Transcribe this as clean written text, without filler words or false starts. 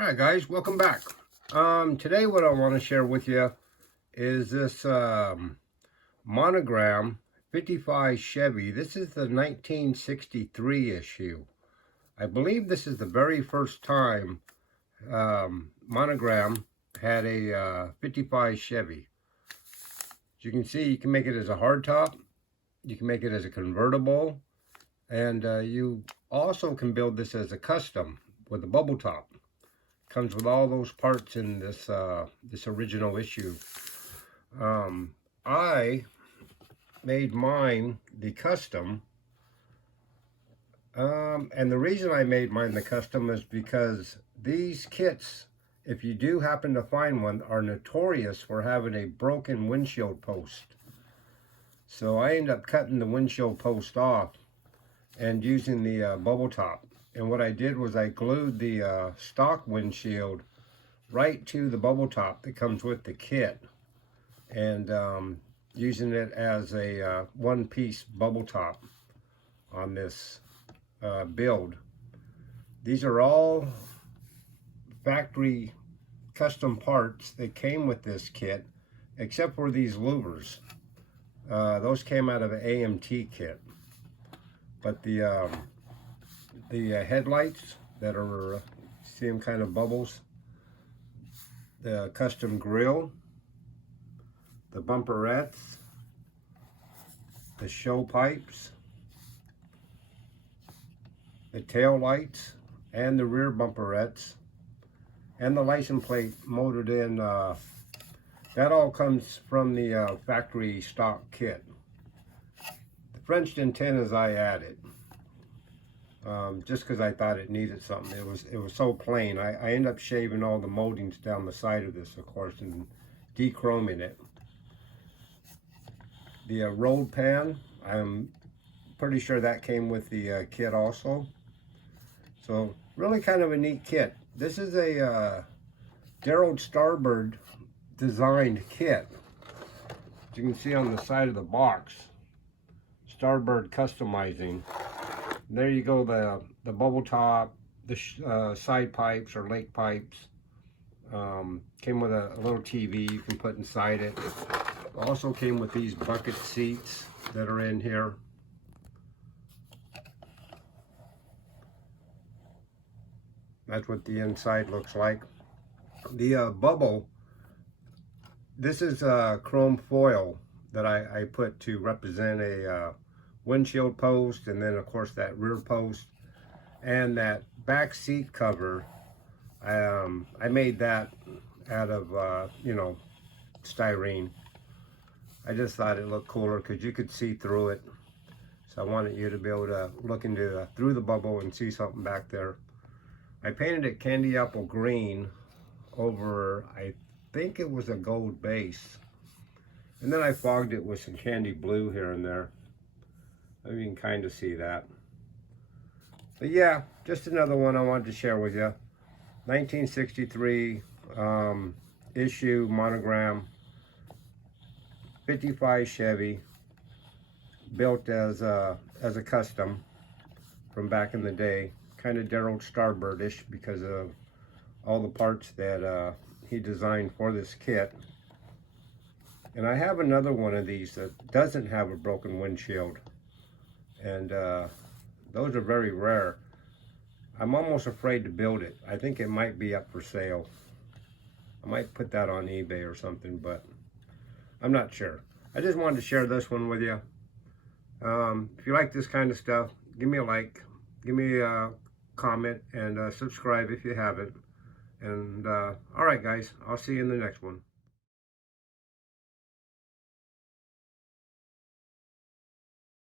Alright guys, welcome back. Today what I want to share with you is this Monogram 55 Chevy. This is the 1963 issue. I believe this is the very first time Monogram had a 55 Chevy. As you can see, you can make it as a hardtop, you can make it as a convertible, and you also can build this as a custom with a bubble top. Comes with all those parts in this this original issue. I made mine the custom, and the reason I made mine the custom is because these kits, if you do happen to find one, are notorious for having a broken windshield post. So I ended up cutting the windshield post off and using the bubble top. And what I did was I glued the stock windshield right to the bubble top that comes with the kit, and using it as a one-piece bubble top on this build. These are all factory custom parts that came with this kit, except for these louvers. Those came out of an AMT kit. But the headlights that are, see them kind of bubbles, the custom grille, the bumperettes, the show pipes, the tail lights, and the rear bumperettes, and the license plate molded in, that all comes from the factory stock kit. The French antennas I added. Just because I thought it needed something. It was so plain. I ended up shaving all the moldings down the side of this, of course, and dechroming it. The roll pan, I'm pretty sure that came with the kit also. So really kind of a neat kit. This is a Darrell Starbird designed kit. As you can see on the side of the box, Starbird customizing. There you go, the bubble top, the side pipes or lake pipes. Came with a little TV you can put inside it. Also came with these bucket seats that are in here. That's what the inside looks like. The bubble, this is chrome foil that I put to represent a windshield post, and then of course that rear post, and that back seat cover. I made that out of you know, styrene. I just thought it looked cooler because you could see through it, so I wanted you to be able to look into through the bubble and see something back there. I painted it candy apple green over, I think it was a gold base, and then I fogged it with some candy blue here and there. You can kind of see that. But yeah, just another one I wanted to share with you. 1963 issue Monogram 55 Chevy, built as a custom from back in the day. Kind of Darrell Starbird-ish because of all the parts that he designed for this kit. And I have another one of these that doesn't have a broken windshield. And those are very rare. I'm almost afraid to build it. I think it might be up for sale. I might put that on eBay or something, but I'm not sure. I just wanted to share this one with you. If you like this kind of stuff, give me a like, give me a comment, and subscribe if you haven't. And all right guys, I'll see you in the next one.